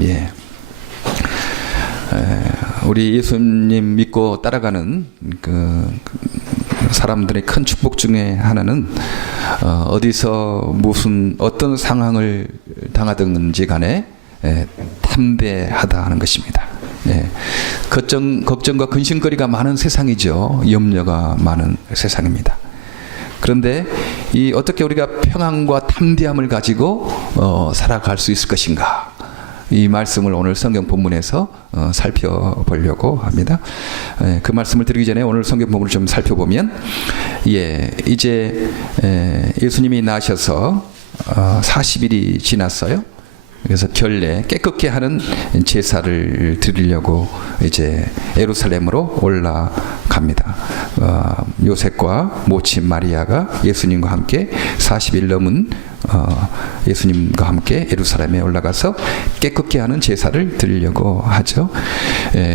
예. 우리 예수님 믿고 따라가는 그 사람들의 큰 축복 중에 하나는 어디서 어떤 상황을 당하든지 간에 담대하다 하는 것입니다. 걱정과 근심거리가 많은 세상이죠. 염려가 많은 세상입니다. 그런데 어떻게 우리가 평안과 담대함을 가지고 살아갈 수 있을 것인가? 이 말씀을 오늘 성경 본문에서 살펴보려고 합니다. 그 말씀을 드리기 전에 오늘 성경 본문을 좀 살펴보면, 이제 예수님이 나셔서 40일이 지났어요. 그래서 결례 깨끗게 하는 제사를 드리려고 이제 예루살렘으로 올라갑니다. 요셉과 모친 마리아가 예수님과 함께 40일 넘은 예수님과 함께 예루살렘에 올라가서 깨끗게 하는 제사를 드리려고 하죠.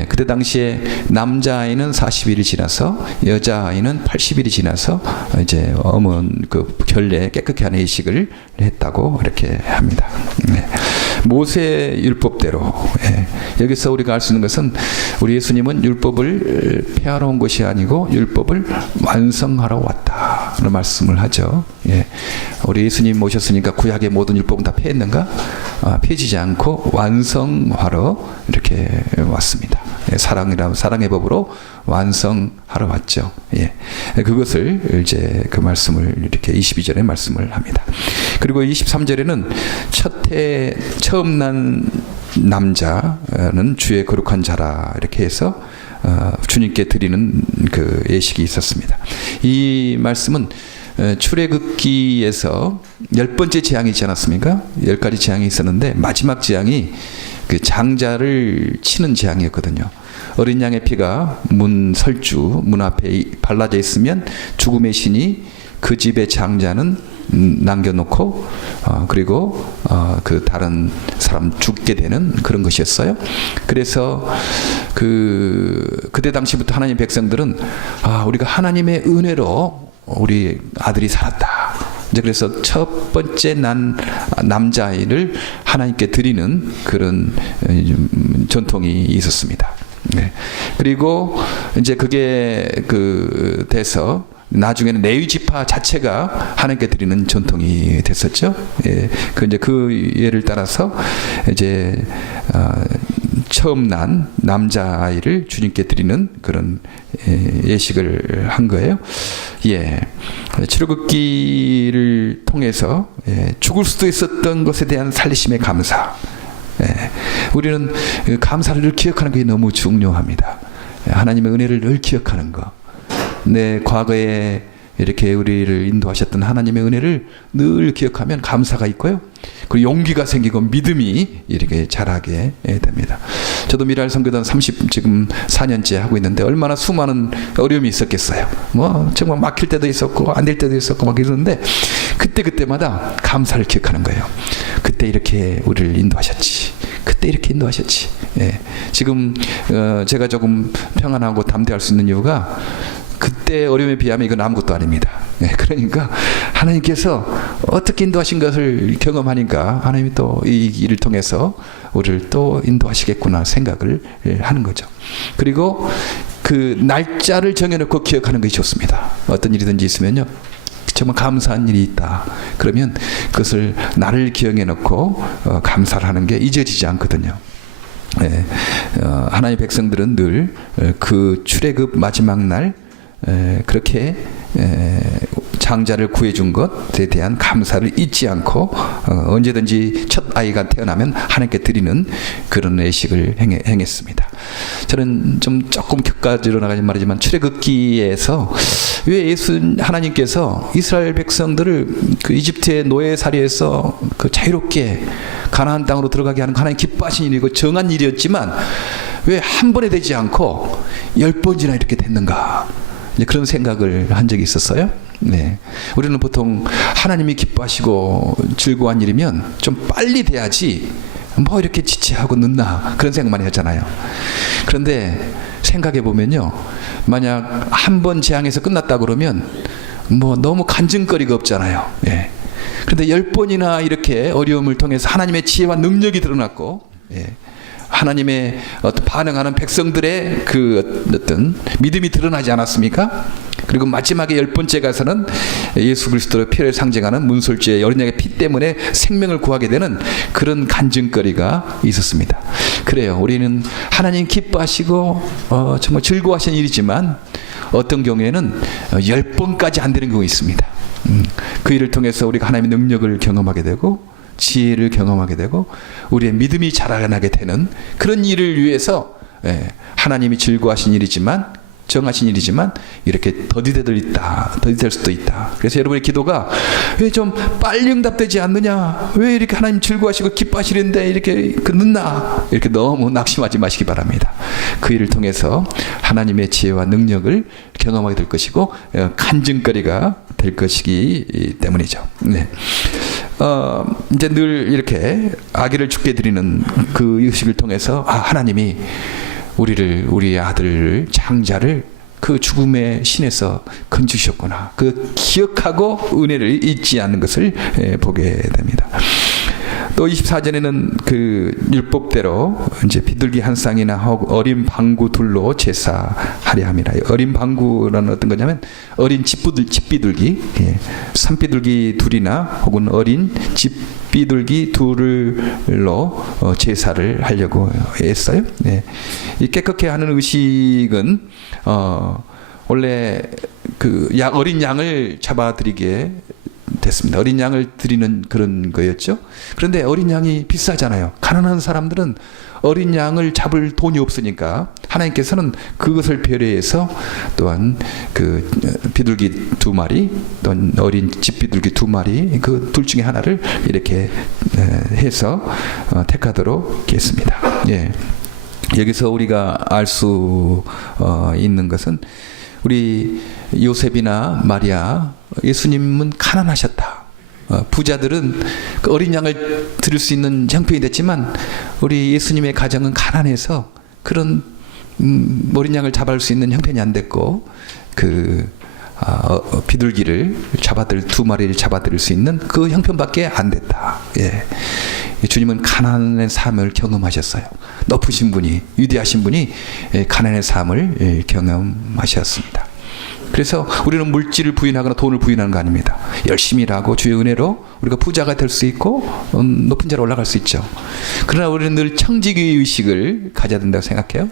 그때 당시에 남자아이는 40일이 지나서 여자아이는 80일이 지나서 이제 그 결례 깨끗게 하는 의식을 했다고 이렇게 합니다. 모세 율법대로, 여기서 우리가 알 수 있는 것은 우리 예수님은 율법을 폐하러 온 것이 아니고 율법을 완성하러 왔다는 말씀을 하죠. 우리 예수님 모셨으니까 구약의 모든 율법은 다 폐했는가? 폐지지 않고 완성하러 이렇게 왔습니다. 사랑의 법으로 완성하러 왔죠. 그것을 이제 그 말씀을 이렇게 22절에 말씀을 합니다. 그리고 23절에는 처음 난 남자는 주의 거룩한 자라 이렇게 해서 주님께 드리는 그 예식이 있었습니다. 이 말씀은 출애굽기에서 10번째 재앙이 있지 않았습니까? 10가지 재앙이 있었는데 마지막 재앙이 그 장자를 치는 재앙이었거든요. 어린 양의 피가 문 앞에 발라져 있으면 죽음의 신이 그 집의 장자는 남겨놓고 그리고 그 다른 사람 죽게 되는 그런 것이었어요. 그래서 그때 당시부터 하나님 백성들은 우리가 하나님의 은혜로 우리 아들이 살았다. 이제 그래서 첫 번째 난 남자아이를 하나님께 드리는 그런 전통이 있었습니다. 그리고 이제 그게 돼서 나중에는 레위 지파 자체가 하나님께 드리는 전통이 됐었죠. 그 예를 따라서 이제 처음 난 남자아이를 주님께 드리는 그런 예식을 한 거예요. 출애굽기를 통해서 죽을 수도 있었던 것에 대한 살리심의 감사. 우리는 감사를 늘 기억하는 게 너무 중요합니다. 하나님의 은혜를 늘 기억하는 거. 과거에 이렇게 우리를 인도하셨던 하나님의 은혜를 늘 기억하면 감사가 있고요. 그리고 용기가 생기고 믿음이 이렇게 자라게 됩니다. 저도 미랄 선교단 지금 4년째 하고 있는데 얼마나 수많은 어려움이 있었겠어요. 정말 막힐 때도 있었고 안 될 때도 있었고 막 이러는데 그때마다 감사를 기억하는 거예요. 그때 이렇게 우리를 인도하셨지. 그때 이렇게 인도하셨지. 지금 제가 조금 평안하고 담대할 수 있는 이유가 그때 어려움에 비하면 이건 아무것도 아닙니다. 그러니까 하나님께서 어떻게 인도하신 것을 경험하니까 하나님이 또 이 일을 통해서 우리를 또 인도하시겠구나 생각을 하는 거죠. 그리고 그 날짜를 정해놓고 기억하는 것이 좋습니다. 어떤 일이든지 있으면요. 정말 감사한 일이 있다. 그러면 그것을 날을 기억해놓고 감사를 하는 게 잊어지지 않거든요. 하나님의 백성들은 늘 그 출애굽 마지막 날 그렇게 장자를 구해준 것에 대한 감사를 잊지 않고 언제든지 첫 아이가 태어나면 하나님께 드리는 그런 예식을 행했습니다. 저는 조금 격가지로 나가지 말이지만 출애굽기에서 왜 하나님께서 이스라엘 백성들을 그 이집트의 노예살이에서 그 자유롭게 가나안 땅으로 들어가게 하는 하나님 기뻐하신 일이고 정한 일이었지만 왜 한 번에 되지 않고 10번이나 이렇게 됐는가? 그런 생각을 한 적이 있었어요. 우리는 보통 하나님이 기뻐하시고 즐거운 일이면 좀 빨리 돼야지 이렇게 지체하고 늦나 그런 생각만 하잖아요. 그런데 생각해 보면요, 만약 한 번 재앙에서 끝났다 그러면 너무 간증거리가 없잖아요. 그런데 10번이나 이렇게 어려움을 통해서 하나님의 지혜와 능력이 드러났고 예. 하나님의 어떤 반응하는 백성들의 그 어떤 믿음이 드러나지 않았습니까? 그리고 마지막에 10번째 가서는 예수 그리스도의 피를 상징하는 문설주의 어린 양의 피 때문에 생명을 구하게 되는 그런 간증거리가 있었습니다. 그래요. 우리는 하나님 기뻐하시고 정말 즐거워하시는 일이지만 어떤 경우에는 10번까지 안 되는 경우가 있습니다. 그 일을 통해서 우리가 하나님의 능력을 경험하게 되고 지혜를 경험하게 되고 우리의 믿음이 자라나게 되는 그런 일을 위해서 하나님이 즐거워하신 일이지만 정하신 일이지만 이렇게 더디될 수도 있다. 그래서 여러분의 기도가 왜 좀 빨리 응답되지 않느냐, 왜 이렇게 하나님 즐거워하시고 기뻐하시는데 이렇게 늦나, 이렇게 너무 낙심하지 마시기 바랍니다. 그 일을 통해서 하나님의 지혜와 능력을 경험하게 될 것이고 간증거리가 될 것이기 때문이죠. 네. 이제 늘 이렇게 아기를 죽게 드리는 그 의식을 통해서 하나님이 우리의 아들을 장자를 그 죽음의 신에서 건지셨구나. 그 기억하고 은혜를 잊지 않는 것을 보게 됩니다. 또 24절에는 그 율법대로 이제 비둘기 한 쌍이나 어린 방구 둘로 제사하려 함이라. 어린 방구라는 어떤 거냐면 어린 집비둘기, 산비둘기 둘이나 혹은 어린 집비둘기 둘로 제사를 하려고 했어요. 이 깨끗게 하는 의식은 원래 그 어린 양을 잡아드리게 됐습니다. 어린 양을 드리는 그런 거였죠. 그런데 어린 양이 비싸잖아요. 가난한 사람들은 어린 양을 잡을 돈이 없으니까 하나님께서는 그것을 배려해서 또한 그 비둘기 2마리 또는 어린 집비둘기 2마리 그 둘 중에 하나를 이렇게 해서 택하도록 했습니다. 예. 여기서 우리가 알 수 있는 것은 우리 요셉이나 마리아, 예수님은 가난하셨다. 부자들은 그 어린 양을 드릴 수 있는 형편이 됐지만 우리 예수님의 가정은 가난해서 그런 어린 양을 잡을 수 있는 형편이 안 됐고 그 비둘기를 2마리를 잡아들일 수 있는 그 형편밖에 안 됐다. 예. 주님은 가난의 삶을 경험하셨어요. 높으신 분이, 위대하신 분이 가난의 삶을 경험하셨습니다. 그래서 우리는 물질을 부인하거나 돈을 부인하는 거 아닙니다. 열심히 일하고 주의 은혜로 우리가 부자가 될 수 있고 높은 자로 올라갈 수 있죠. 그러나 우리는 늘 청지기 의식을 가져야 된다고 생각해요.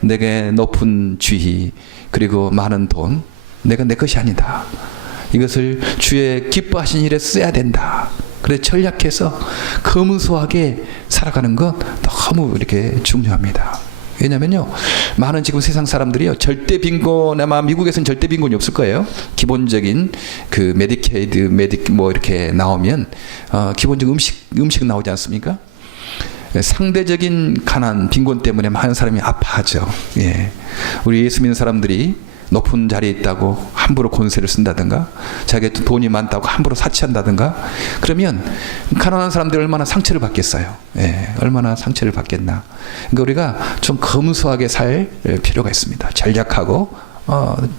내게 높은 지위 그리고 많은 돈, 내가 내 것이 아니다. 이것을 주의 기뻐하신 일에 써야 된다. 그래서 전략해서 검은소하게 살아가는 것 너무 이렇게 중요합니다. 왜냐면요, 많은 지금 세상 사람들이요, 절대 빈곤, 아마 미국에서는 절대 빈곤이 없을 거예요. 기본적인 그 메디케이드, 뭐 이렇게 나오면, 기본적인 음식 나오지 않습니까? 상대적인 가난, 빈곤 때문에 많은 사람이 아파하죠. 예. 우리 예수 믿는 사람들이 높은 자리에 있다고 함부로 권세를 쓴다든가 자기가 돈이 많다고 함부로 사치한다든가 그러면 가난한 사람들이 얼마나 상처를 받겠어요. 예, 얼마나 상처를 받겠나. 그러니까 우리가 좀 검소하게 살 필요가 있습니다. 전략하고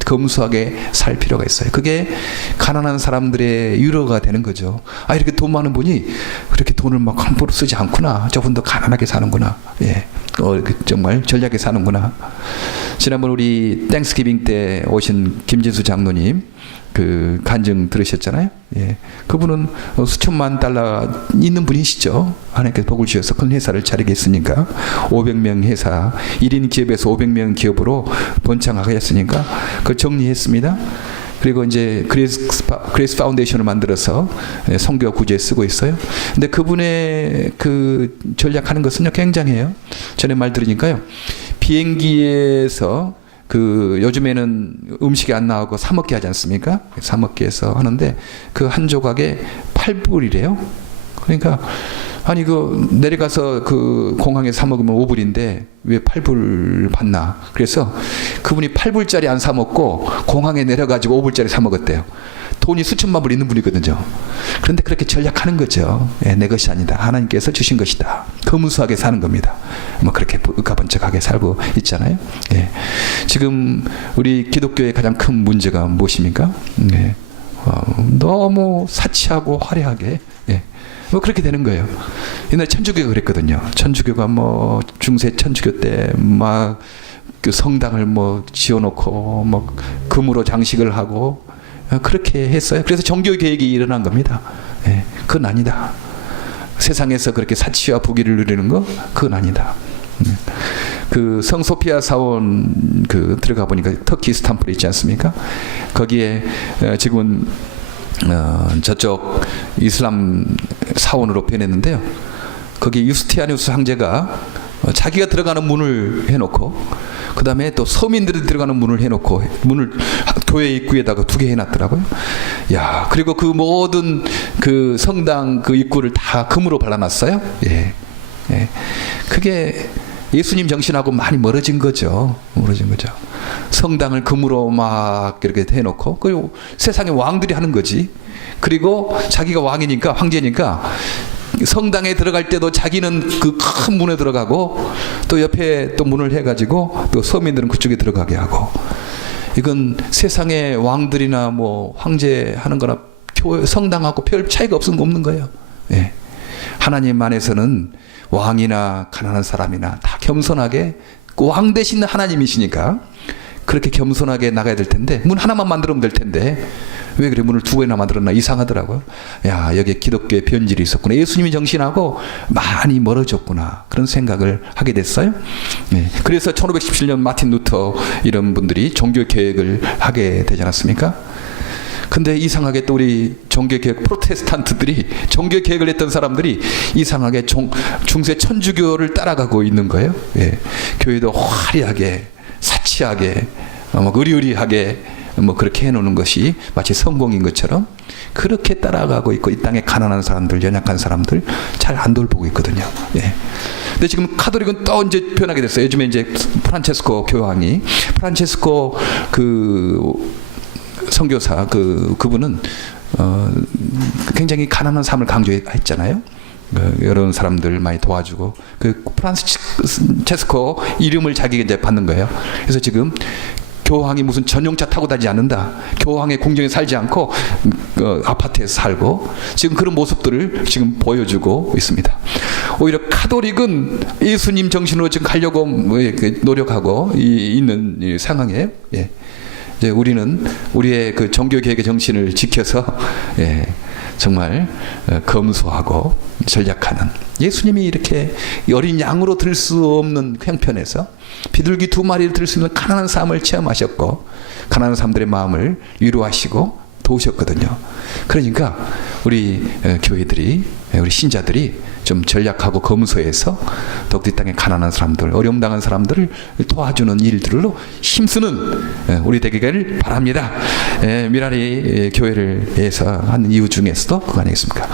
검소하게 살 필요가 있어요. 그게 가난한 사람들의 위로가 되는 거죠. 이렇게 돈 많은 분이 그렇게 돈을 막 함부로 쓰지 않구나. 저분도 가난하게 사는구나. 예, 정말 전략에 사는구나. 지난번 우리 땡스기빙 때 오신 김진수 장로님 그 간증 들으셨잖아요. 예, 그분은 수천만 달러 있는 분이시죠. 하나님께서 복을 주셔서 큰 회사를 차리게 했으니까 500명 회사 1인 기업에서 500명 기업으로 번창하게 했으니까 그걸 정리했습니다. 그리고 이제 그레이스 파운데이션을 만들어서 선교 구제에 쓰고 있어요. 근데 그분의 그 전략하는 것은요 굉장해요. 전에 말 들으니까요, 비행기에서 그 요즘에는 음식이 안 나오고 사 먹기 하지 않습니까? 사 먹기에서 하는데 그 한 조각에 8불이래요. 그러니까 아니 그 내려가서 그 공항에 사 먹으면 5불인데 왜 8불 받나? 그래서 그분이 8불짜리 안 사 먹고 공항에 내려가지고 5불짜리 사 먹었대요. 돈이 수천만 불 있는 분이거든요. 그런데 그렇게 전략하는 거죠. 예, 내 것이 아니다. 하나님께서 주신 것이다. 검은수하게 사는 겁니다. 뭐 그렇게 가번쩍하게 살고 있잖아요. 예. 지금 우리 기독교의 가장 큰 문제가 무엇입니까? 예. 너무 사치하고 화려하게 뭐 그렇게 되는 거예요. 옛날에 천주교가 그랬거든요. 천주교가 뭐 중세 천주교 때 막 그 성당을 뭐 지어놓고 뭐 금으로 장식을 하고 그렇게 했어요. 그래서 종교 개혁이 일어난 겁니다. 예, 그건 아니다. 세상에서 그렇게 사치와 부귀를 누리는 거 그건 아니다. 그 성소피아 사원 그 들어가 보니까 터키 이스탄불에 있지 않습니까? 거기에 지금은 저쪽 이슬람 사원으로 변했는데요. 거기 유스티아누스 황제가 자기가 들어가는 문을 해놓고 그 다음에 또 서민들이 들어가는 문을 해놓고 문을 교회 입구에다가 2개 해놨더라고요. 야, 그리고 그 모든 그 성당 그 입구를 다 금으로 발라놨어요. 예, 예. 그게 예수님 정신하고 많이 멀어진 거죠. 멀어진 거죠. 성당을 금으로 막 이렇게 해놓고 그리고 세상의 왕들이 하는 거지. 그리고 자기가 왕이니까 황제니까 성당에 들어갈 때도 자기는 그 큰 문에 들어가고 또 옆에 또 문을 해가지고 또 서민들은 그쪽에 들어가게 하고 이건 세상의 왕들이나 뭐 황제 하는 거나 교회 성당하고 별 차이가 없는 거예요. 예. 하나님 안에서는 왕이나 가난한 사람이나 다 겸손하게 왕 대신 하나님이시니까 그렇게 겸손하게 나가야 될 텐데 문 하나만 만들면 될 텐데 왜 그래 문을 2개나 만들었나 이상하더라고요. 야, 여기에 기독교의 변질이 있었구나. 예수님이 정신하고 많이 멀어졌구나. 그런 생각을 하게 됐어요. 네. 그래서 1517년 마틴 루터 이런 분들이 종교개혁을 하게 되지 않았습니까? 근데 이상하게 또 우리 종교개혁 프로테스탄트들이 종교개혁을 했던 사람들이 이상하게 중세 천주교를 따라가고 있는 거예요. 예. 교회도 화려하게 사치하게 막 의리의리하게 뭐 그렇게 해놓는 것이 마치 성공인 것처럼 그렇게 따라가고 있고 이 땅에 가난한 사람들, 연약한 사람들 잘 안 돌보고 있거든요. 예. 근데 지금 카톨릭은 또 이제 변하게 됐어요. 요즘에 이제 프란체스코 교황이 프란체스코 그 선교사 그분은 굉장히 가난한 삶을 강조했잖아요. 여러 사람들 많이 도와주고 그 프란체스코 이름을 자기가 이제 받는 거예요. 그래서 지금 교황이 무슨 전용차 타고 다니지 않는다. 교황의 궁정에 살지 않고 아파트에서 살고 지금 그런 모습들을 지금 보여주고 있습니다. 오히려 카톨릭은 예수님 정신으로 지금 가려고 노력하고 있는 상황이에요. 예. 이제 우리는 우리의 그 종교개혁의 정신을 지켜서 예, 정말 검소하고 전략하는 예수님이 이렇게 어린 양으로 들 수 없는 형편에서 비둘기 2마리를 들 수 있는 가난한 삶을 체험하셨고 가난한 사람들의 마음을 위로하시고 도우셨거든요. 그러니까 우리 교회들이 우리 신자들이 좀 전략하고 검소해서 더욱이 땅에 가난한 사람들, 어려움 당한 사람들을 도와주는 일들로 힘쓰는 우리 되기를 바랍니다. 미라리 교회를 위해서 하는 이유 중에서도 그거 아니겠습니까?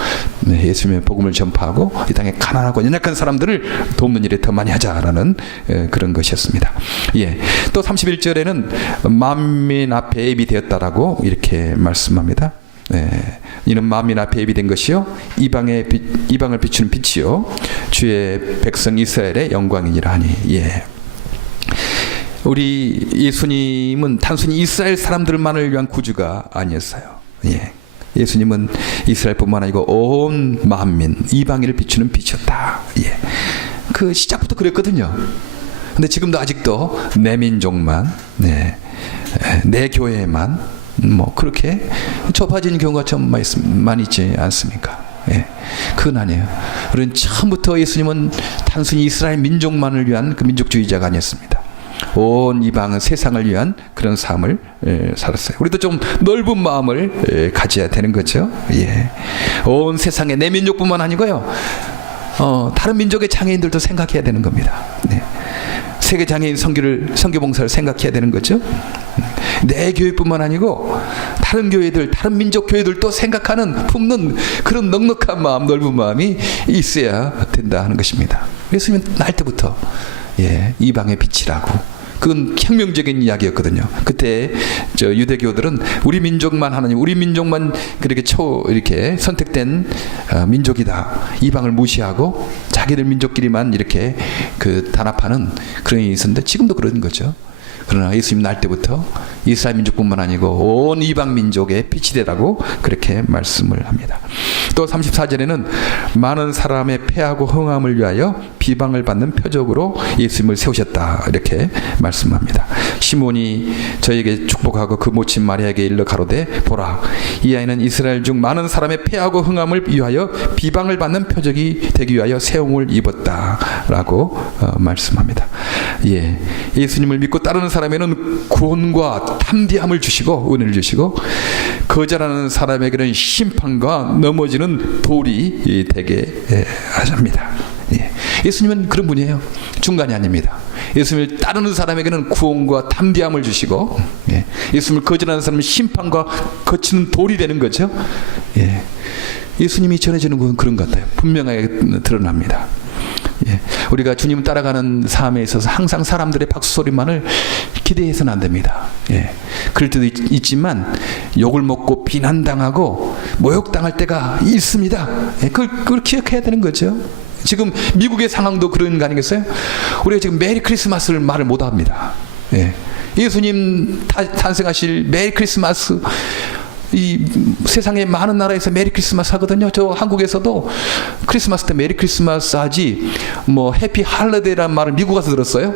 예수님의 복음을 전파하고 이 땅에 가난하고 연약한 사람들을 돕는 일에 더 많이 하자라는 그런 것이었습니다. 예. 또 31절에는 만민 앞에 예비되었다라고 이렇게 말씀합니다. 네. 이는 만민 앞에 예비된 것이요 이방을 비추는 빛이요 주의 백성 이스라엘의 영광이니라 하니. 예. 우리 예수님은 단순히 이스라엘 사람들만을 위한 구주가 아니었어요. 예. 예수님은 이스라엘뿐만 아니고 온 만민 이방인을 비추는 빛이었다. 예. 그 시작부터 그랬거든요. 근데 지금도 아직도 내 민족만, 내 교회만 뭐 그렇게 좁아진 경우가 좀 많이 있지 않습니까? 예, 그건 아니에요. 우리는 처음부터 예수님은 단순히 이스라엘 민족만을 위한 그 민족주의자가 아니었습니다. 온 이방은 세상을 위한 그런 삶을 살았어요. 우리도 좀 넓은 마음을 가져야 되는 거죠. 예, 온 세상에 내 민족뿐만 아니고요. 다른 민족의 장애인들도 생각해야 되는 겁니다. 네. 세계 장애인 선교봉사를 생각해야 되는 거죠. 내 교회뿐만 아니고 다른 교회들, 다른 민족 교회들도 생각하는 품는 그런 넉넉한 마음, 넓은 마음이 있어야 된다 하는 것입니다. 예수님은 날 때부터 이방의 빛이라고. 그건 혁명적인 이야기였거든요. 그때 유대교들은 우리 민족만 하나님, 우리 민족만 이렇게 선택된 민족이다. 이방을 무시하고 자기들 민족끼리만 이렇게 단합하는 그런 일이 있었는데 지금도 그런 거죠. 그러나 예수님 날 때부터 이스라엘 민족뿐만 아니고 온 이방 민족의 빛이 되라고 그렇게 말씀을 합니다. 또 34절에는 많은 사람의 패하고 흥함을 위하여 비방을 받는 표적으로 예수님을 세우셨다 이렇게 말씀합니다. 시몬이 저에게 축복하고 그 모친 마리아에게 일러 가로되 보라 이 아이는 이스라엘 중 많은 사람의 패하고 흥함을 위하여 비방을 받는 표적이 되기 위하여 세움을 입었다라고 말씀합니다. 예, 예수님을 믿고 따르는 사람에는 구원과 탐대함을 주시고 은혜를 주시고 거절하는 사람에게는 심판과 넘어지는 돌이 되게 하십니다. 예. 예수님은 그런 분이에요. 중간이 아닙니다. 예수님을 따르는 사람에게는 구원과 탐대함을 주시고 예. 예수님을 거절하는 사람은 심판과 거치는 돌이 되는 거죠. 예. 예수님이 전해지는 건 그런 것 같아요. 분명하게 드러납니다. 예. 우리가 주님 따라가는 삶에 있어서 항상 사람들의 박수 소리만을 기대해서는 안 됩니다. 예. 그럴 때도 있지만 욕을 먹고 비난당하고 모욕당할 때가 있습니다. 예. 그걸 기억해야 되는 거죠. 지금 미국의 상황도 그런 거 아니겠어요? 우리가 지금 메리 크리스마스를 말을 못 합니다. 예. 예수님 탄생하실 메리 크리스마스 이 세상에 많은 나라에서 메리 크리스마스 하거든요. 저 한국에서도 크리스마스 때 메리 크리스마스 하지 뭐 해피 할러데이라는 말을 미국 가서 들었어요.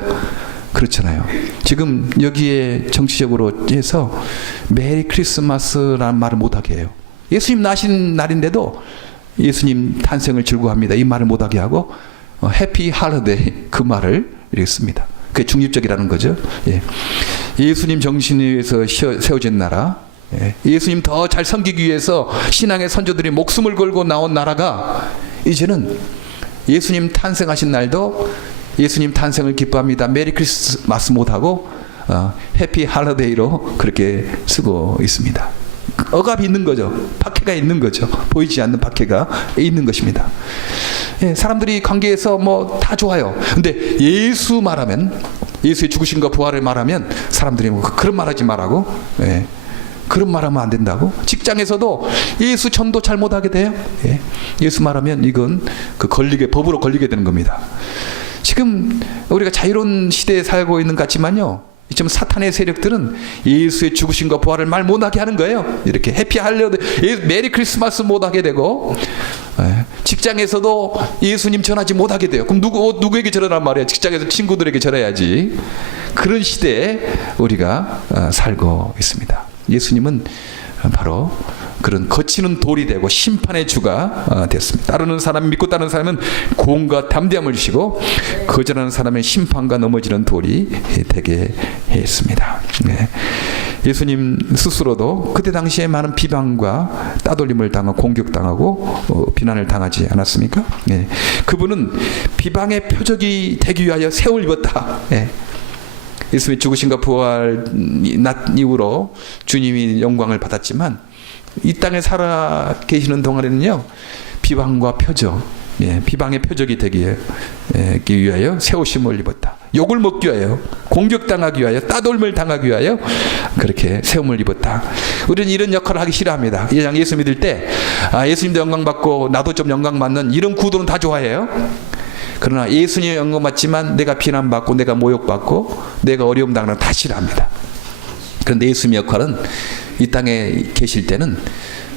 그렇잖아요. 지금 여기에 정치적으로 해서 메리 크리스마스라는 말을 못하게 해요. 예수님 나신 날인데도 예수님 탄생을 즐거워합니다 이 말을 못하게 하고 해피 할러데이 그 말을 이렇게 씁니다. 그게 중립적이라는 거죠. 예. 예수님 정신에 의해서 세워진 나라, 예수님 더 잘 섬기기 위해서 신앙의 선조들이 목숨을 걸고 나온 나라가 이제는 예수님 탄생하신 날도 예수님 탄생을 기뻐합니다 메리 크리스마스 못하고 해피 할러데이로 그렇게 쓰고 있습니다. 억압이 있는 거죠. 박해가 있는 거죠. 보이지 않는 박해가 있는 것입니다. 예, 사람들이 관계에서 뭐 다 좋아요. 근데 예수 말하면 예수의 죽으신과 부활을 말하면 사람들이 뭐 그런 말하지 말라고. 예. 그런 말하면 안 된다고. 직장에서도 예수 전도 잘 못하게 돼요. 예. 예수 말하면 이건 그 법으로 걸리게 되는 겁니다. 지금 우리가 자유로운 시대에 살고 있는 것 같지만요. 지금 사탄의 세력들은 예수의 죽으심과 부활을 말 못하게 하는 거예요. 이렇게 해피하려도 메리 크리스마스 못하게 되고 직장에서도 예수님 전하지 못하게 돼요. 그럼 누구에게 전하란 말이에요? 직장에서 친구들에게 전해야지. 그런 시대에 우리가 살고 있습니다. 예수님은 바로 그런 거치는 돌이 되고 심판의 주가 됐습니다. 따르는 사람, 믿고 따르는 사람은 구원과 담대함을 주시고 거절하는 사람은 심판과 넘어지는 돌이 되게 했습니다. 네. 예수님 스스로도 그때 당시에 많은 비방과 따돌림을 당하고 공격당하고 비난을 당하지 않았습니까? 네. 그분은 비방의 표적이 되기 위하여 세월 입었다. 네. 예수님의 죽으심과 부활 낮 이후로 주님이 영광을 받았지만 이 땅에 살아 계시는 동안에는요 비방과 표적, 비방의 표적이 되기 위하여 세우심을 입었다. 욕을 먹기 위하여, 공격당하기 위하여, 따돌림을 당하기 위하여 그렇게 세움을 입었다. 우리는 이런 역할을 하기 싫어합니다. 예수 믿을 때 예수님도 영광 받고 나도 좀 영광 받는 이런 구도는 다 좋아해요. 그러나 예수님 영광 받지만 내가 비난받고 내가 모욕받고 내가 어려움 당하는 다 싫어합니다. 그런데 예수님의 역할은 이 땅에 계실 때는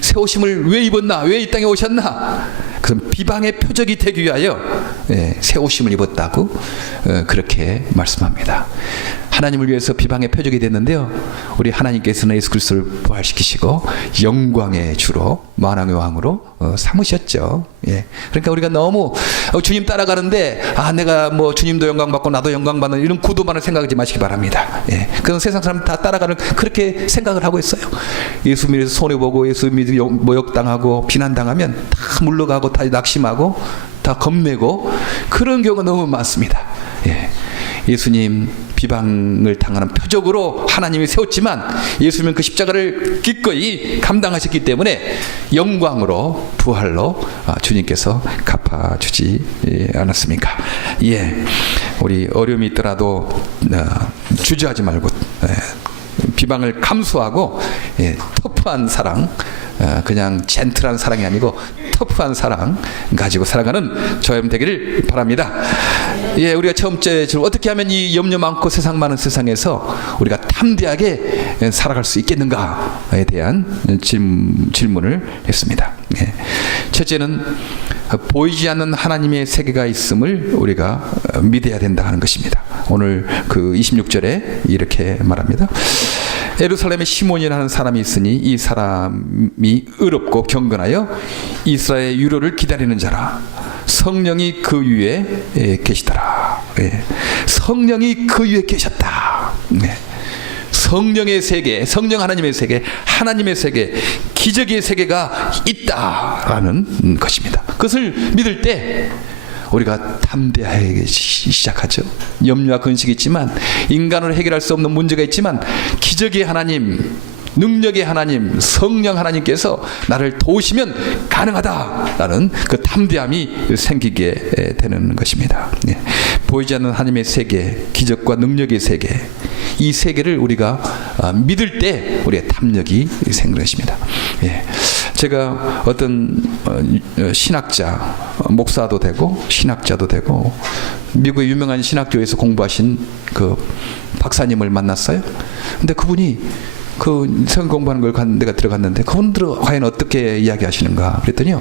세우심을 왜 입었나? 왜 이 땅에 오셨나? 그럼 비방의 표적이 되기 위하여 세우심을 입었다고 그렇게 말씀합니다. 하나님을 위해서 비방의 표적이 됐는데요. 우리 하나님께서는 예수 그리스도를 부활시키시고 영광의 주로 만왕의 왕으로 삼으셨죠. 예. 그러니까 우리가 너무 주님 따라가는데 내가 뭐 주님도 영광 받고 나도 영광 받는 이런 구도만을 생각하지 마시기 바랍니다. 예. 그런 세상 사람 다 따라가는 그렇게 생각을 하고 있어요. 예수 믿어서 손해보고 예수 믿어 모욕당하고 비난당하면 다 물러가고 다 낙심하고 다 겁내고 그런 경우가 너무 많습니다. 예. 예수님 비방을 당하는 표적으로 하나님이 세웠지만 예수님은 그 십자가를 기꺼이 감당하셨기 때문에 영광으로 부활로 주님께서 갚아주지 않았습니까? 예, 우리 어려움이 있더라도 주저하지 말고 비방을 감수하고 터프한 사랑, 그냥 젠틀한 사랑이 아니고 터프한 사랑 가지고 살아가는 저염 되기를 바랍니다. 예, 우리가 처음째 어떻게 하면 이 염려 많고 세상 많은 세상에서 우리가 담대하게 살아갈 수 있겠는가에 대한 질문을 했습니다. 예. 첫째는 보이지 않는 하나님의 세계가 있음을 우리가 믿어야 된다 하는 것입니다. 오늘 그 26절에 이렇게 말합니다. 예루살렘에 시몬이라는 사람이 있으니 이 사람이 의롭고 경건하여 이스라엘의 유로를 기다리는 자라. 성령이 그 위에 계시더라. 예. 성령이 그 위에 계셨다. 네. 성령의 세계, 성령 하나님의 세계, 하나님의 세계, 기적의 세계가 있다라는 것입니다. 그것을 믿을 때 우리가 담대하게 시작하죠. 염려와 근심이 있지만, 인간으로 해결할 수 없는 문제가 있지만, 기적의 하나님, 능력의 하나님, 성령 하나님께서 나를 도우시면 가능하다라는 그 담대함이 생기게 되는 것입니다. 예. 보이지 않는 하나님의 세계, 기적과 능력의 세계, 이 세계를 우리가 믿을 때 우리의 탐력이 생기는 것입니다. 예. 제가 어떤 신학자, 목사도 되고 신학자도 되고 미국의 유명한 신학교에서 공부하신 그 박사님을 만났어요. 근데 그분이 그 성경 공부하는 걸 내가 들어갔는데 그분들은 과연 어떻게 이야기하시는가 그랬더니요,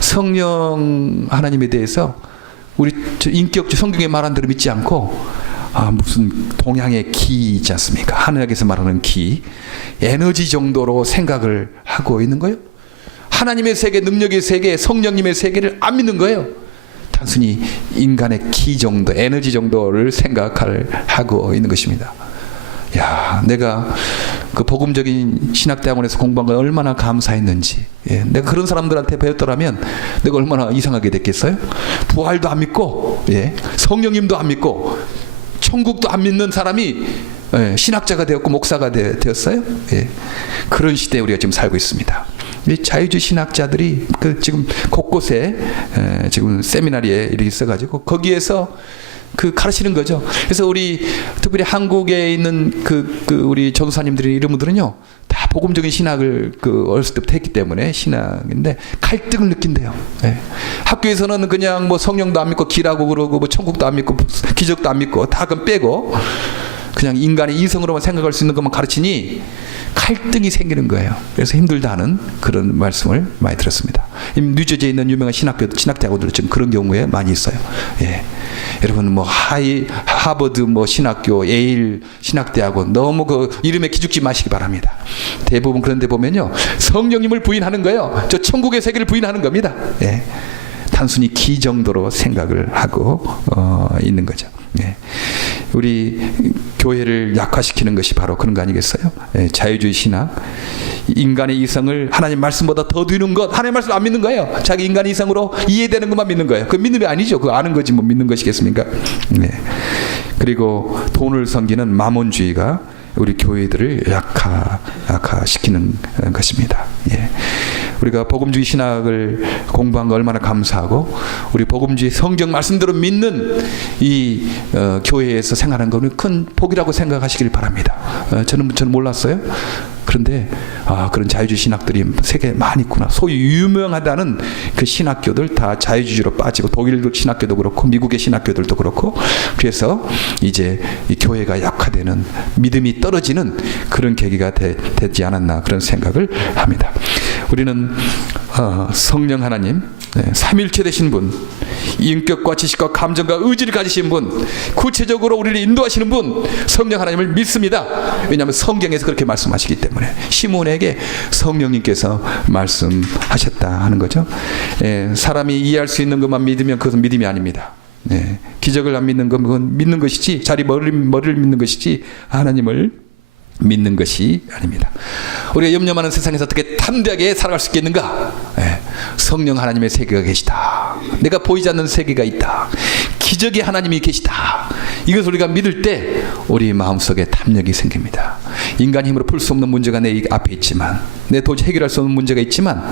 성령 하나님에 대해서 우리 인격적 성경에 말한 대로 믿지 않고 무슨 동양의 기 있지 않습니까? 하늘에서 말하는 기, 에너지 정도로 생각을 하고 있는 거예요. 하나님의 세계, 능력의 세계, 성령님의 세계를 안 믿는 거예요. 단순히 인간의 기 정도, 에너지 정도를 생각하고 있는 것입니다. 야, 내가 그 복음적인 신학대학원에서 공부한 건 얼마나 감사했는지. 예, 내가 그런 사람들한테 배웠더라면 내가 얼마나 이상하게 됐겠어요? 부활도 안 믿고, 예, 성령님도 안 믿고, 천국도 안 믿는 사람이 신학자가 되었고 목사가 되었어요. 예, 그런 시대에 우리가 지금 살고 있습니다. 이 자유주의 신학자들이 지금 곳곳에 지금 세미나리에 이렇게 있어가지고 거기에서 가르치는 거죠. 그래서 우리 특별히 한국에 있는 우리 전도사님들의 이름들은요, 다 복음적인 신학을 어렸을 때부터 했기 때문에 신학인데 갈등을 느낀대요. 예. 학교에서는 그냥 뭐 성령도 안 믿고 기라고 그러고 뭐 천국도 안 믿고 기적도 안 믿고 다 그건 빼고 그냥 인간의 이성으로만 생각할 수 있는 것만 가르치니 갈등이 생기는 거예요. 그래서 힘들다는 그런 말씀을 많이 들었습니다. 뉴저지에 있는 유명한 신학대학원들은 지금 그런 경우에 많이 있어요. 예. 여러분 뭐 하버드 뭐 신학교, 예일 신학대학원 너무 그 이름에 기죽지 마시기 바랍니다. 대부분 그런 데 보면요, 성령님을 부인하는 거예요. 저 천국의 세계를 부인하는 겁니다. 예. 단순히 기 정도로 생각을 하고 있는 거죠. 예. 우리 교회를 약화시키는 것이 바로 그런 거 아니겠어요? 예. 자유주의 신학, 인간의 이성을 하나님 말씀보다 더 두는 것, 하나님 말씀 안 믿는 거예요. 자기 인간의 이성으로 이해되는 것만 믿는 거예요. 그 믿는 게 아니죠. 그거 아는 거지 뭐 믿는 것이겠습니까? 네. 그리고 돈을 섬기는 마몬주의가 우리 교회들을 약화시키는 것입니다. 예. 우리가 복음주의 신학을 공부한 거 얼마나 감사하고, 우리 복음주의 성경 말씀대로 믿는 이 교회에서 생활하는 것은 큰 복이라고 생각하시길 바랍니다. 저는 몰랐어요. 그런데 그런 자유주의 신학들이 세계에 많이 있구나. 소위 유명하다는 그 신학교들 다 자유주의로 빠지고, 독일 신학교도 그렇고 미국의 신학교들도 그렇고, 그래서 이제 이 교회가 약화되는, 믿음이 떨어지는 그런 계기가 되지 않았나 그런 생각을 합니다. 우리는 성령 하나님, 삼일체 되신 분, 인격과 지식과 감정과 의지를 가지신 분, 구체적으로 우리를 인도하시는 분, 성령 하나님을 믿습니다. 왜냐하면 성경에서 그렇게 말씀하시기 때문에. 시몬에게 성령님께서 말씀하셨다 하는 거죠. 사람이 이해할 수 있는 것만 믿으면 그것은 믿음이 아닙니다. 기적을 안 믿는 건 그건 믿는 것이지, 자리 머리를 믿는 것이지 하나님을 믿는 것이 아닙니다. 우리가 염려 많은 세상에서 어떻게 담대하게 살아갈 수 있겠는가? 성령 하나님의 세계가 계시다. 내가 보이지 않는 세계가 있다. 기적의 하나님이 계시다. 이것을 우리가 믿을 때 우리 마음속에 탐욕이 생깁니다. 인간 힘으로 풀 수 없는 문제가 내 앞에 있지만, 내 도저히 해결할 수 없는 문제가 있지만,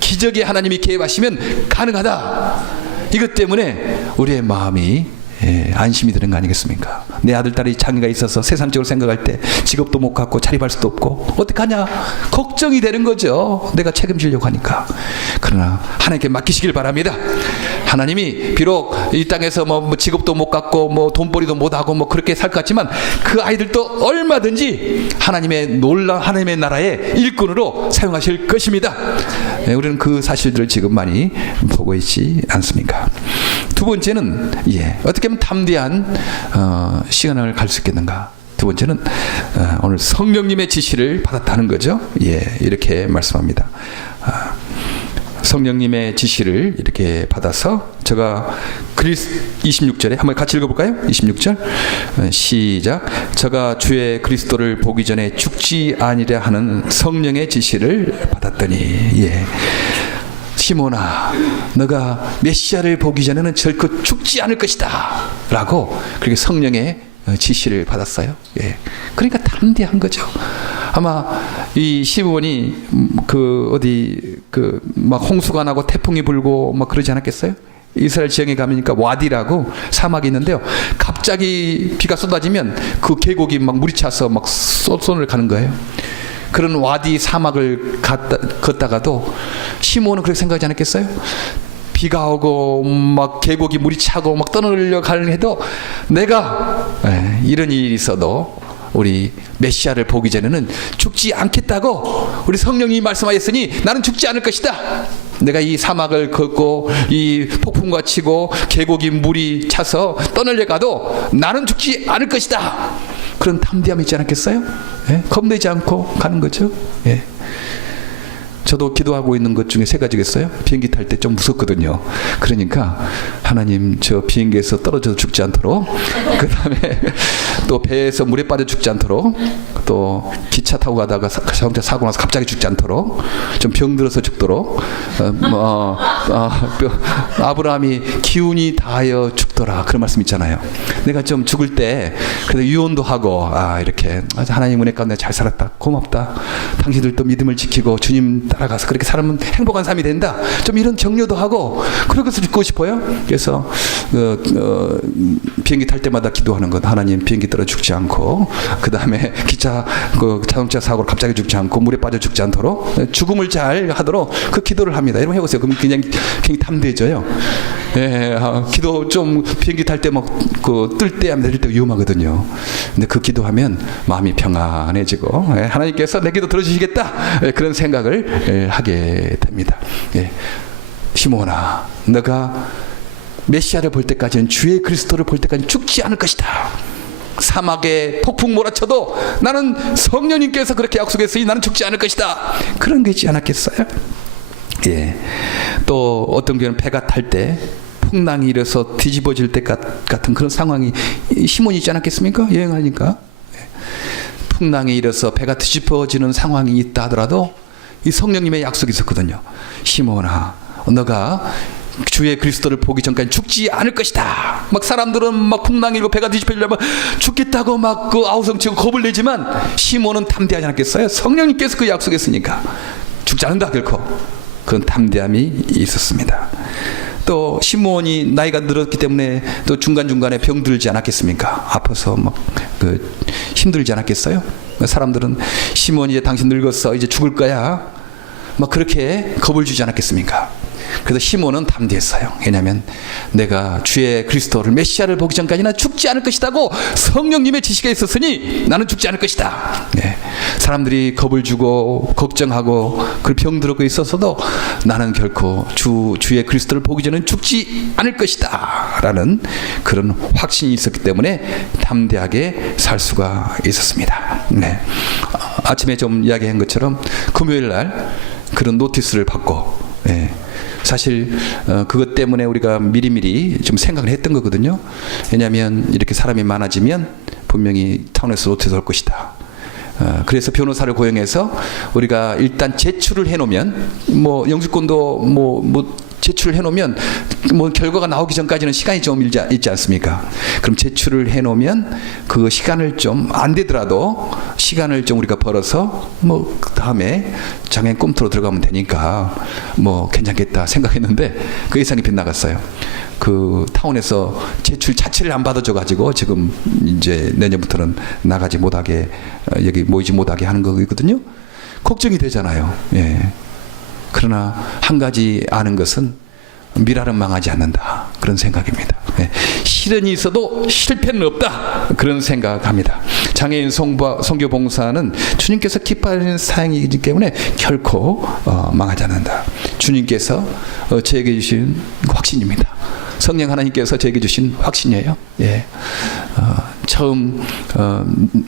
기적의 하나님이 개입하시면 가능하다. 이것 때문에 우리의 마음이 안심이 되는 거 아니겠습니까? 내 아들, 딸이 장애가 있어서 세상적으로 생각할 때 직업도 못 갖고 자립할 수도 없고 어떡하냐 걱정이 되는 거죠. 내가 책임지려고 하니까. 그러나 하나님께 맡기시길 바랍니다. 하나님이 비록 이 땅에서 뭐 직업도 못 갖고 뭐 돈벌이도 못 하고 뭐 그렇게 살 것 같지만 그 아이들도 얼마든지 하나님의 놀라운 하나님의 나라의 일꾼으로 사용하실 것입니다. 우리는 그 사실들을 지금 많이 보고 있지 않습니까? 두 번째는 어떻게 하면 담대한 시간을 갈 수 있겠는가? 두 번째는 오늘 성령님의 지시를 받았다는 거죠. 이렇게 말씀합니다. 성령님의 지시를 이렇게 받아서 제가 26절에 한번 같이 읽어볼까요? 26절 시작. 저가 주의 그리스도를 보기 전에 죽지 아니랴 하는 성령의 지시를 받았더니 시몬아 너가 메시아를 보기 전에는 절코 죽지 않을 것이다 라고 그렇게 성령의 지시를 받았어요. 그러니까 담대한 거죠. 아마 이 시몬이 막 홍수가 나고 태풍이 불고 막 그러지 않았겠어요? 이스라엘 지형에 가니까 와디라고 사막이 있는데요. 갑자기 비가 쏟아지면 그 계곡이 막 물이 차서 막 쏟아져 가는 거예요. 그런 와디 사막을 걷다가도 시몬은 그렇게 생각하지 않았겠어요? 비가 오고 막 계곡이 물이 차고 막 떠내려 가려 해도 내가 이런 일이 있어도 우리 메시아를 보기 전에는 죽지 않겠다고 우리 성령이 말씀하였으니 나는 죽지 않을 것이다. 내가 이 사막을 걷고 이 폭풍과 치고 계곡이 물이 차서 떠내려 가도 나는 죽지 않을 것이다. 그런 담대함이 있지 않았겠어요? 겁내지 않고 가는 거죠. 저도 기도하고 있는 것 중에 세 가지겠어요. 비행기 탈 때 좀 무섭거든요. 그러니까 하나님 저 비행기에서 떨어져서 죽지 않도록, 그 다음에 또 배에서 물에 빠져 죽지 않도록, 또 기차 타고 가다가 자동차 사고 나서 갑자기 죽지 않도록, 좀 병들어서 죽도록, 아브라함이 기운이 다하여 죽더라 그런 말씀 있잖아요. 내가 좀 죽을 때 그래도 유언도 하고 이렇게 하나님 은혜 가운데 잘 살았다, 고맙다, 당신들도 믿음을 지키고 주님 따라가서 그렇게 살면 행복한 삶이 된다, 좀 이런 격려도 하고 그런 것을 듣고 싶어요. 그래서 비행기 탈 때마다 기도하는 것, 하나님 비행기 떨어 죽지 않고, 그 다음에 기차 자동차 사고로 갑자기 죽지 않고 물에 빠져 죽지 않도록 죽음을 잘 하도록 그 기도를 합니다. 여러분 해보세요. 그럼 그냥 굉장히 담대해져요. 기도 좀 비행기 탈 때 막 뜰 때 내릴 때 위험하거든요. 근데 그 기도하면 마음이 평안해지고 하나님께서 내 기도 들어주시겠다 그런 생각을 하게 됩니다. 시몬아, 너가 메시아를 볼 때까지는, 주의 그리스도를 볼 때까지는 죽지 않을 것이다. 사막에 폭풍 몰아쳐도 나는 성령님께서 그렇게 약속했으니 나는 죽지 않을 것이다. 그런 게 있지 않았겠어요? 또 어떤 경우는 배가 탈 때 풍랑이 일어서 뒤집어질 때 같은 그런 상황이 시몬이 있지 않았겠습니까? 여행하니까 풍랑이 일어서 배가 뒤집어지는 상황이 있다 하더라도 이 성령님의 약속이 있었거든요. 시몬아, 너가 주의 그리스도를 보기 전까지 죽지 않을 것이다. 막 사람들은 막 풍랑이 일고 배가 뒤집혀지려면 죽겠다고 막 아우성치고 겁을 내지만 시몬은 담대하지 않았겠어요? 성령님께서 그 약속했으니까 죽지 않는다 결코. 그런 담대함이 있었습니다. 또 시몬이 나이가 늘었기 때문에 또 중간중간에 병들지 않았겠습니까? 아파서 막 힘들지 않았겠어요? 사람들은 시몬이 이제 당신 늙었어, 이제 죽을 거야, 막 그렇게 겁을 주지 않았겠습니까? 그래서 시몬은 담대했어요. 왜냐하면 내가 주의 그리스도를, 메시아를 보기 전까지는 죽지 않을 것이다고 성령님의 지시가 있었으니 나는 죽지 않을 것이다. 사람들이 겁을 주고 걱정하고 그 병들고 있었어도 나는 결코 주의 그리스도를 보기 전에는 죽지 않을 것이다 라는 그런 확신이 있었기 때문에 담대하게 살 수가 있었습니다. 아침에 좀 이야기한 것처럼 금요일 날 그런 노티스를 받고, 사실 그것 때문에 우리가 미리미리 좀 생각을 했던 거거든요. 왜냐하면 이렇게 사람이 많아지면 분명히 타운에서 노티스 올 것이다. 그래서 변호사를 고용해서 우리가 일단 제출을 해놓으면, 뭐 영주권도 뭐 제출을 해놓으면 뭐 결과가 나오기 전까지는 시간이 좀 있지 않습니까? 그럼 제출을 해놓으면 그 시간을 좀 안 되더라도 시간을 좀 우리가 벌어서 뭐 그 다음에 장애인 꼼수로 들어가면 되니까 뭐 괜찮겠다 생각했는데 그 예상이 빗나갔어요. 그 타운에서 제출 자체를 안 받아줘가지고 지금 이제 내년부터는 나가지 못하게, 여기 모이지 못하게 하는 거거든요. 걱정이 되잖아요. 그러나 한 가지 아는 것은 미랄은 망하지 않는다. 그런 생각입니다. 예. 시련이 있어도 실패는 없다. 그런 생각합니다. 장애인 선교 봉사는 주님께서 기뻐하시는 사역이기 때문에 결코 망하지 않는다. 주님께서 저에게 주신 확신입니다. 성령 하나님께서 저에게 주신 확신이에요. 예. 처음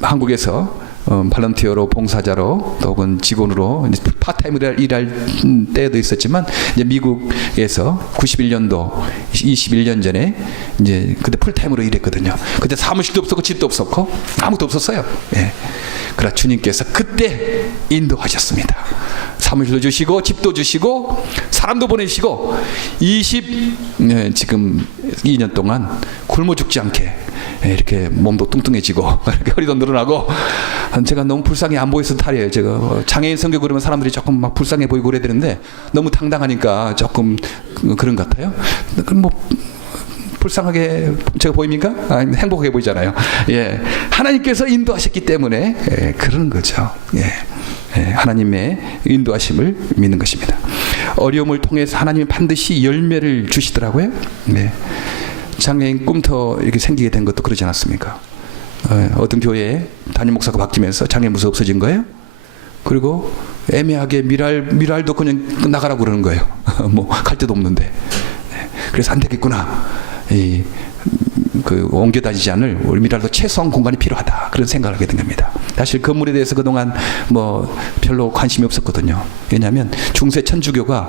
한국에서 발런티어로 봉사자로 혹은 직원으로 파타임으로 일할 때도 있었지만 이제 미국에서 91년도 21년 전에 이제 그때 풀타임으로 일했거든요. 그때 사무실도 없었고 집도 없었고 아무것도 없었어요. 예. 그러나 주님께서 그때 인도하셨습니다. 사무실도 주시고 집도 주시고 사람도 보내시고 지금 2년 동안 굶어 죽지 않게 이렇게 몸도 뚱뚱해지고 이렇게 허리도 늘어나고 제가 너무 불쌍히 안 보여서 탈이에요. 제가 장애인 선교 그러면 사람들이 조금 막 불쌍해 보이고 그래야 되는데 너무 당당하니까 조금 그런 것 같아요. 그럼 뭐 불쌍하게 제가 보입니까? 행복하게 보이잖아요. 예, 하나님께서 인도하셨기 때문에 그런 거죠. 예, 하나님의 인도하심을 믿는 것입니다. 어려움을 통해서 하나님이 반드시 열매를 주시더라고요. 네. 장애인 꿈터 이렇게 생기게 된 것도 그러지 않았습니까? 어떤 교회에 담임 목사가 바뀌면서 장애인 무서 없어진 거예요. 그리고 애매하게 미랄도 그냥 나가라고 그러는 거예요. 뭐 갈 데도 없는데. 네. 그래서 안 되겠구나. 옮겨 다니지 않을 우리 미랄도 최소한 공간이 필요하다. 그런 생각을 하게 된 겁니다. 사실 건물에 대해서 그동안 뭐 별로 관심이 없었거든요. 왜냐하면 중세 천주교가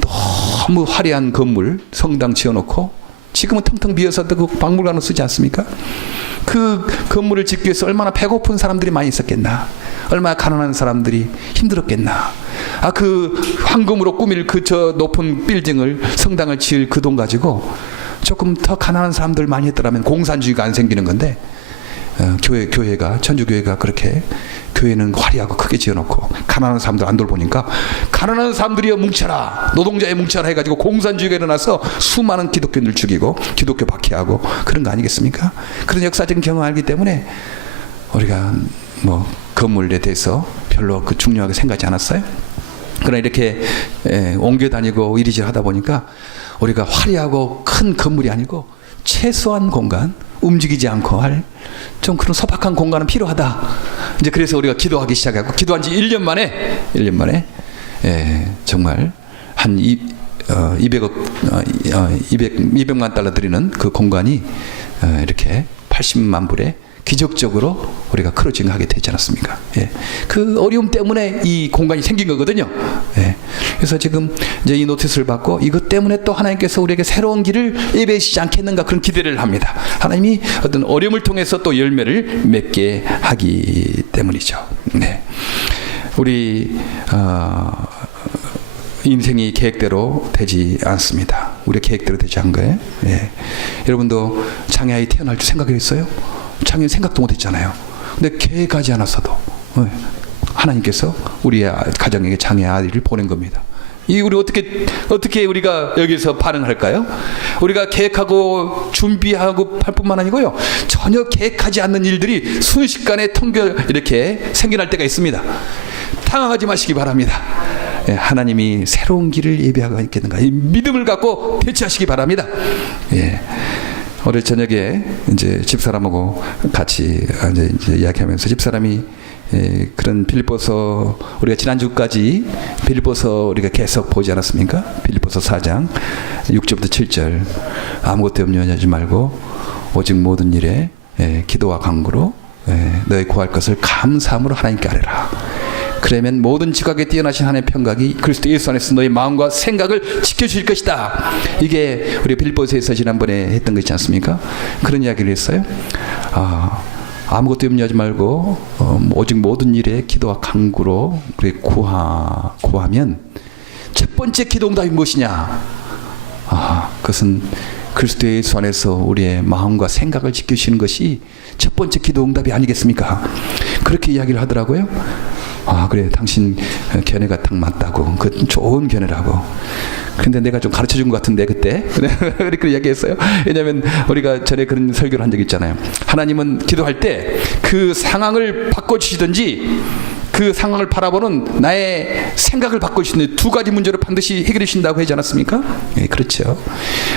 너무 화려한 건물 성당 지어놓고 지금은 텅텅 비어서 그 박물관을 쓰지 않습니까? 그 건물을 짓기 위해서 얼마나 배고픈 사람들이 많이 있었겠나, 얼마나 가난한 사람들이 힘들었겠나. 그 황금으로 꾸밀 저 높은 빌딩을 성당을 지을 그 돈 가지고 조금 더 가난한 사람들 많이 했더라면 공산주의가 안 생기는 건데 교회가 천주교회가 그렇게 교회는 화려하고 크게 지어놓고 가난한 사람들 안 돌보니까 가난한 사람들이여 뭉쳐라, 노동자에 뭉쳐라 해가지고 공산주의가 일어나서 수많은 기독교인들 죽이고 기독교 박해하고 그런 거 아니겠습니까? 그런 역사적인 경험을 알기 때문에 우리가 뭐 건물에 대해서 별로 중요하게 생각하지 않았어요. 그러나 이렇게 옮겨 다니고 이리저리 하다 보니까 우리가 화려하고 큰 건물이 아니고 최소한 공간, 움직이지 않고 할 좀 그런 소박한 공간은 필요하다. 이제 그래서 우리가 기도하기 시작하고 기도한 지 1년 만에 정말 한 200만 달러 드리는 그 공간이 이렇게 80만 불에 기적적으로 우리가 크로징하게 되지 않았습니까? 예. 그 어려움 때문에 이 공간이 생긴 거거든요. 예. 그래서 지금 이제 이 노티스를 받고 이것 때문에 또 하나님께서 우리에게 새로운 길을 예배하시지 않겠는가 그런 기대를 합니다. 하나님이 어떤 어려움을 통해서 또 열매를 맺게 하기 때문이죠. 네. 우리 인생이 계획대로 되지 않습니다. 우리 계획대로 되지 않은 거예요. 예. 여러분도 장애아이 태어날 줄 생각했어요? 장애인 생각도 못했잖아요. 근데 계획하지 않았어도 하나님께서 우리 가정에게 장애 아이를 보낸 겁니다. 이 우리 어떻게 우리가 여기서 반응할까요? 우리가 계획하고 준비하고 할 뿐만 아니고요, 전혀 계획하지 않는 일들이 순식간에 이렇게 생겨날 때가 있습니다. 당황하지 마시기 바랍니다. 하나님이 새로운 길을 예비하고 있겠는가, 이 믿음을 갖고 대처하시기 바랍니다. 예. 오늘 저녁에 이제 집사람하고 같이 이제 이야기하면서 집사람이 그런 빌립보서, 우리가 지난주까지 빌립보서 우리가 계속 보지 않았습니까? 빌립보서 4장 6절부터 7절, 아무것도 염려하지 말고 오직 모든 일에 기도와 간구로 너희 구할 것을 감사함으로 하나님께 아뢰라. 그러면 모든 지각에 뛰어나신 하나님의 평강이 그리스도 예수 안에서 너희 마음과 생각을 지켜주실 것이다. 이게 우리 빌립보서에서 지난번에 했던 거 있지 않습니까? 그런 이야기를 했어요. 아무것도 염려하지 말고 오직 모든 일에 기도와 간구로 우리 구하면 첫 번째 기도 응답이 무엇이냐? 그것은 그리스도 예수 안에서 우리의 마음과 생각을 지켜주시는 것이 첫 번째 기도 응답이 아니겠습니까? 그렇게 이야기를 하더라고요. 그래, 당신 견해가 딱 맞다고. 그 좋은 견해라고. 근데 내가 좀 가르쳐 준 것 같은데, 그때. 그렇게 이야기했어요. 왜냐하면 우리가 전에 그런 설교를 한 적이 있잖아요. 하나님은 기도할 때 그 상황을 바꿔주시든지 그 상황을 바라보는 나의 생각을 바꾸시는 두 가지 문제로 반드시 해결해 주신다고 하지 않았습니까? 예, 그렇죠.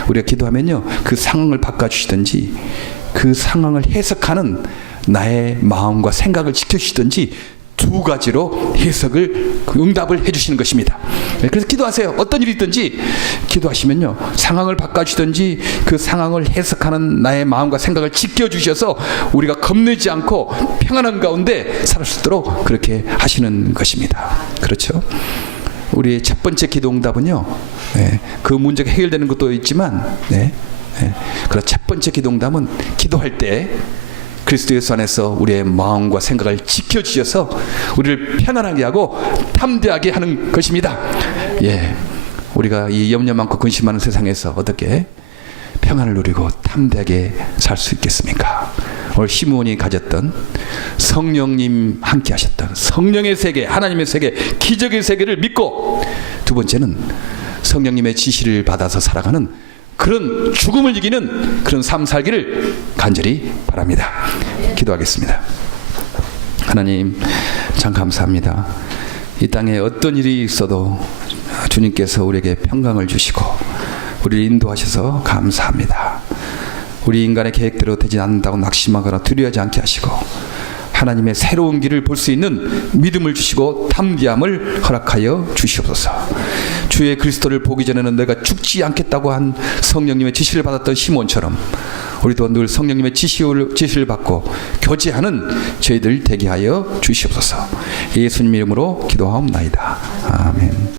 우리가 기도하면요, 그 상황을 바꿔주시든지 그 상황을 해석하는 나의 마음과 생각을 지켜주시든지 두 가지로 해석을, 응답을 해주시는 것입니다. 그래서 기도하세요. 어떤 일이 있든지 기도하시면요, 상황을 바꿔주시든지 그 상황을 해석하는 나의 마음과 생각을 지켜주셔서 우리가 겁내지 않고 평안한 가운데 살 수 있도록 그렇게 하시는 것입니다. 그렇죠? 우리 첫 번째 기도 응답은요, 그 문제가 해결되는 것도 있지만, 그런 첫 번째 기도 응답은 기도할 때 그리스도 예수 안에서 우리의 마음과 생각을 지켜주셔서 우리를 편안하게 하고 담대하게 하는 것입니다. 예, 우리가 이 염려 많고 근심 많은 세상에서 어떻게 평안을 누리고 담대하게 살 수 있겠습니까? 오늘 시므온이 가졌던 성령님 함께 하셨던 성령의 세계, 하나님의 세계, 기적의 세계를 믿고, 두 번째는 성령님의 지시를 받아서 살아가는 그런 죽음을 이기는 그런 삶 살기를 간절히 바랍니다. 기도하겠습니다. 하나님, 참 감사합니다. 이 땅에 어떤 일이 있어도 주님께서 우리에게 평강을 주시고 우리를 인도하셔서 감사합니다. 우리 인간의 계획대로 되지 않는다고 낙심하거나 두려워하지 않게 하시고 하나님의 새로운 길을 볼 수 있는 믿음을 주시고 담대함을 허락하여 주시옵소서. 주의 그리스도를 보기 전에는 내가 죽지 않겠다고 한 성령님의 지시를 받았던 시몬처럼 우리도 늘 성령님의 지시를 받고 교제하는 저희들 되게 하여 주시옵소서. 예수님 이름으로 기도하옵나이다. 아멘.